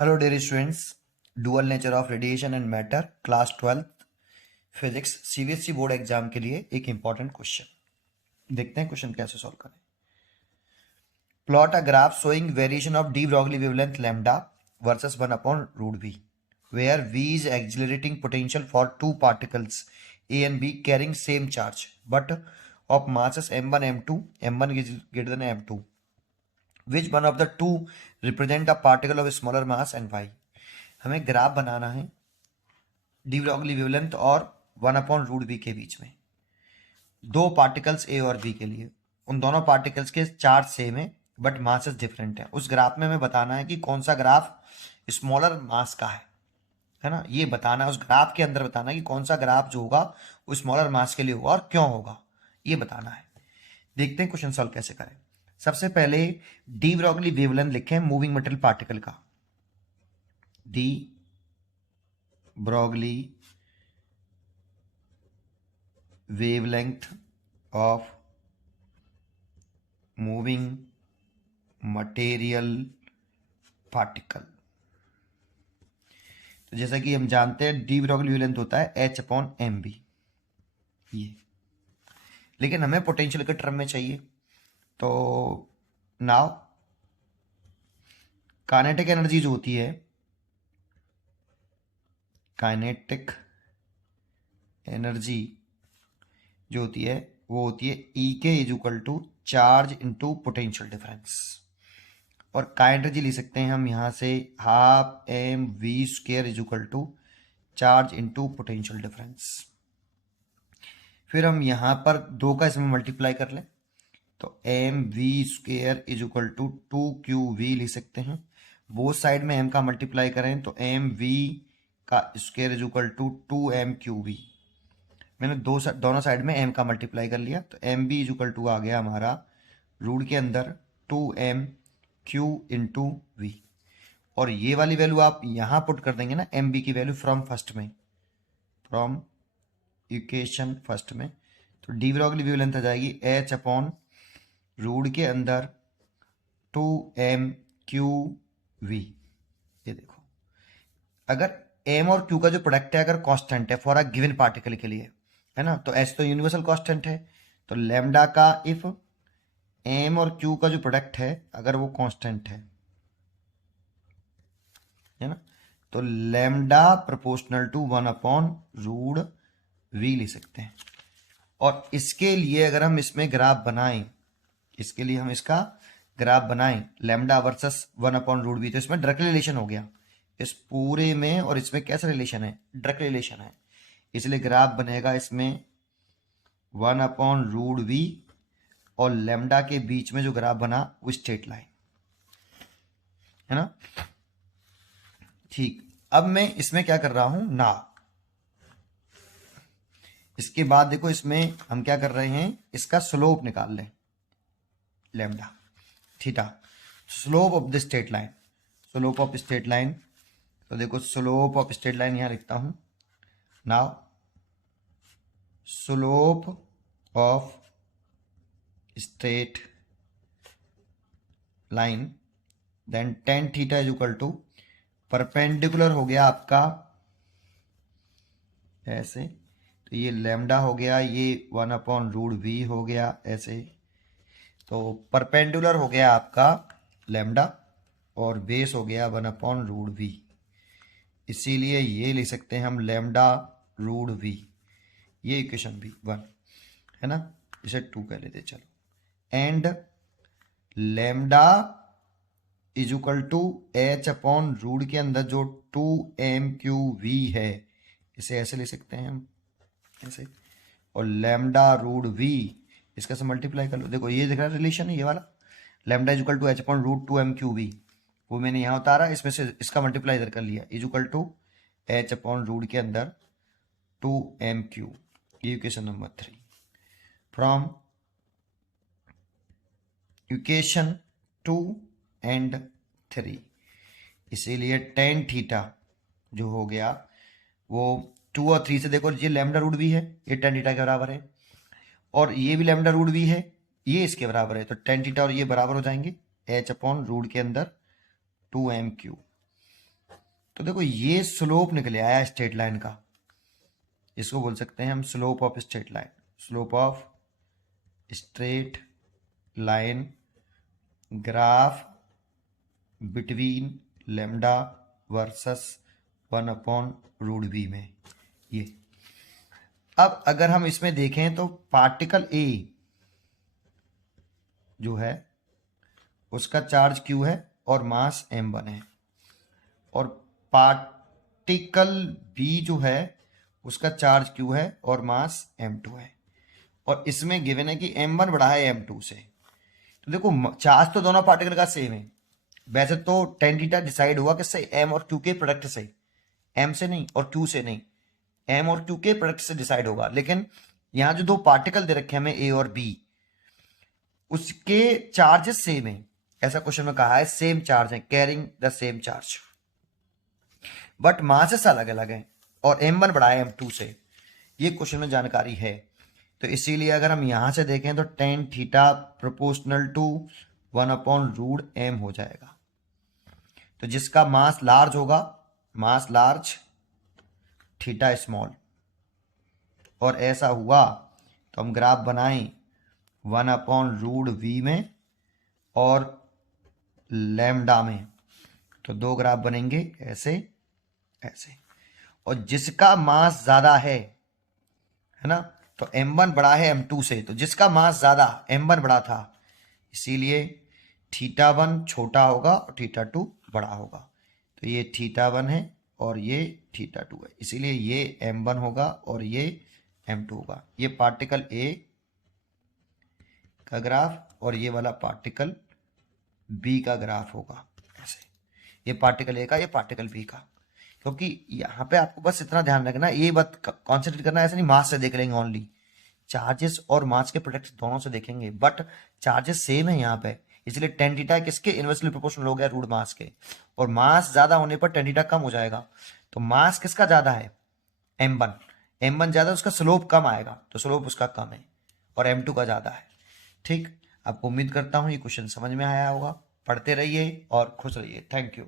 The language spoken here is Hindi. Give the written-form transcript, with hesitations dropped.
Hello dear students, dual nature of radiation and matter class 12 physics CBSE board exam के लिए एक इंपॉर्टेंट क्वेश्चन देखते हैं। क्वेश्चन कैसे सॉल्व करें। Plot a graph showing variation of de Broglie wavelength lambda versus 1 upon root V where V is accelerating potential for two particles A and B carrying same charge but of masses m1 m2 m1 is greater than m2 which one of the two represent a particle of smaller mass and y। हमें ग्राफ बनाना है डी ब्रॉगली वेवलेंथ और 1 अपॉन रूट बी के बीच में दो पार्टिकल्स ए और बी के लिए। उन दोनों पार्टिकल्स के चार्ज सेम है बट मासेस डिफरेंट है। उस ग्राफ में हमें बताना है कि कौन सा ग्राफ स्मॉलर मास का है ना। ये बताना है, उस ग्राफ के अंदर बताना है कि कौन सा ग्राफ जो होगा वो स्मॉलर मास के लिए होगा और क्यों होगा, ये बताना है। देखते हैं क्वेश्चन सॉल्व कैसे करें। सबसे पहले डी ब्रॉगली वेवलेंथ लिखें मूविंग मेटेरियल पार्टिकल का। D Broglie wavelength of moving material particle. तो जैसा कि हम जानते हैं डी ब्रॉगली वेवलेंथ होता है एच अपॉन एम बी, ये, लेकिन हमें पोटेंशियल के टर्म में चाहिए। तो नाउ काइनेटिक एनर्जी जो होती है, काइनेटिक एनर्जी जो होती है वो होती है E K is equal to charge into potential difference. और का एनर्जी ले सकते हैं हम यहां से half M V square is equal to charge into potential difference. फिर हम यहां पर दो का इसमें मल्टीप्लाई कर लें तो M V square is equal to 2qv लिख सकते हैं। बोथ साइड में एम का मल्टीप्लाई करें तो एम वी का square is equal to 2m3v। मैंने दोनों साइड में m का मल्टीप्लाई कर लिया तो M B is equal to आ गया हमारा रूट के अंदर 2m3 इंटू वी। और ये वाली वैल्यू आप यहां पुट कर देंगे ना, एम बी की वैल्यू फ्रॉम फर्स्ट में, फ्रॉम इक्वेशन फर्स्ट में, तो डी ब्रॉगली वेवलेंथ आ जाएगी h अपॉन रूट के अंदर 2m3v। ये देखो, अगर m और q का जो प्रोडक्ट है अगर कांस्टेंट है फॉर अ गिवन पार्टिकल के लिए, है ना, तो h तो यूनिवर्सल कांस्टेंट है। तो लैम्डा का इफ m और q का जो प्रोडक्ट है अगर वो कांस्टेंट है ना, तो lambda proportional to 1 upon root v ले सकते हैं। और इसके लिए अगर हम इसमें ग्राफ बनाएं, इसके लिए हम इसका ग्राफ बनाएं lambda versus 1 upon root V, तो इसमें डायरेक्ट रिलेशन हो गया इस पूरे में, और इसमें कैसा रिलेशन है, डायरेक्ट रिलेशन है। इसलिए ग्राफ बनेगा इसमें 1 अपॉन रूट वी और लैम्डा के बीच में जो ग्राफ बना वो स्ट्रेट लाइन है ना। ठीक, अब मैं इसमें क्या कर रहा हूं ना, इसके बाद देखो इसमें हम क्या कर रहे हैं, इसका स्लोप निकाल लें lambda theta, slope of the straight line, slope of straight line. तो देखो स्लोप ऑफ स्ट्रेट लाइन यहां लिखता हूं now, slope of straight line then tan theta is equal to perpendicular हो गया आपका ऐसे, तो ये लैम्डा हो गया, ये 1 अपॉन रूट वी हो गया ऐसे। तो परपेंडुलर हो गया आपका लैम्डा और बेस हो गया 1 अपॉन रूट वी, इसीलिए ये ले सकते हैं हम लैम्डा रूट वी। ये इक्वेशन भी 1 है ना, इसे 2 कह लेते चलो। And lambda is equal to H upon root के अंदर जो 2m3v है, इसे ऐसे ले सकते हैं हम ऐसे, और लैम्डा रूट वी इसका से मल्टीप्लाई कर लो। देखो ये दिख रहा है रिलेशन है ये वाला, lambda is equal to H upon root 2m3v, वो मैंने यहाँ उतारा, इसमें से इसका मल्टीप्लाई इधर कर लिया, is equal to H upon root के अंदर 2m3। ये equation number 3 from equation 2 and 3। इसीलिए टेन थीटा जो हो गया वो 2 और 3 से, देखो ये लैम्डा रूट भी है, ये टेन थीटा के बराबर है, और ये भी लैम्डा रूट भी है, ये इसके बराबर है, तो टेन थीटा और ये बराबर हो जाएंगे एच अपॉन रूट के अंदर 2m3। तो देखो ये स्लोप निकले आया स्ट्रेट लाइन का, इसको बोल सकते हैं हम slope of straight line, slope of straight line graph between lambda versus 1/√v में। ये अब अगर हम इसमें देखें तो पार्टिकल ए जो है उसका चार्ज q है और मास m1 है, और पार्टिकल बी जो है उसका चार्ज q है और मास m2 है, और इसमें गिवन है कि m1 बड़ा है m2 से। तो देखो चार्ज तो दोनों पार्टिकल का सेम है, वैसे तो टेन थीटा डिसाइड हुआ किससे, m और q के प्रोडक्ट से, m से नहीं और q से नहीं, m और q के प्रोडक्ट से डिसाइड होगा। लेकिन यहां जो दो पार्टिकल दे रखे हैं हमें a और b, उसके चार्जेस सेम है, ऐसा क्वेश्चन में कहा है सेम चार्ज है, carrying the same charge, but masses अलग अलग है और m1 बड़ा है m2 से, ये क्वेश्चन में जानकारी है। तो इसीलिए अगर हम यहां से देखें तो tan theta proportional to 1/√m हो जाएगा। तो जिसका मास लार्ज होगा, मास लार्ज थीटा स्मॉल, और ऐसा हुआ तो हम ग्राफ बनाएं 1/√v में और लैम्डा में, तो दो ग्राफ बनेंगे ऐसे ऐसे, और जिसका मास ज्यादा है ना, तो m1 बड़ा है m2 से, तो जिसका मास ज्यादा m1 बड़ा था, इसीलिए θ1 छोटा होगा और θ2 बड़ा होगा। तो ये θ1 है और ये θ2 है, इसीलिए ये m1 होगा और ये m2 होगा। ये पार्टिकल A का ग्राफ और ये वाला पार्टिकल B का ग्राफ होगा ऐसे, ये पार्टिकल A का, ये पार्टिकल B का। क्योंकि यहाँ पे आपको बस इतना ध्यान रखना, ये बात कॉन्सेंट्रेट करना, ऐसा नहीं मास से देख लेंगे ओनली, चार्जेस और मास के प्रोडक्ट दोनों से देखेंगे, बट चार्जेस सेम है यहाँ पे, इसलिए टेन थीटा किसके इनवर्सली प्रोपोर्शनल हो गया, रूट मास के, और मास ज्यादा होने पर टेन थीटा कम हो जाएगा। तो मास किसका ज्यादा है, m1 ज्यादा, उसका स्लोप कम आएगा, तो स्लोप उसका कम है, और m2 का ज्यादा है। ठीक, आपको उम्मीद करता हूं ये क्वेश्चन समझ में आया होगा। पढ़ते रहिए और खुश रहिए। Thank you.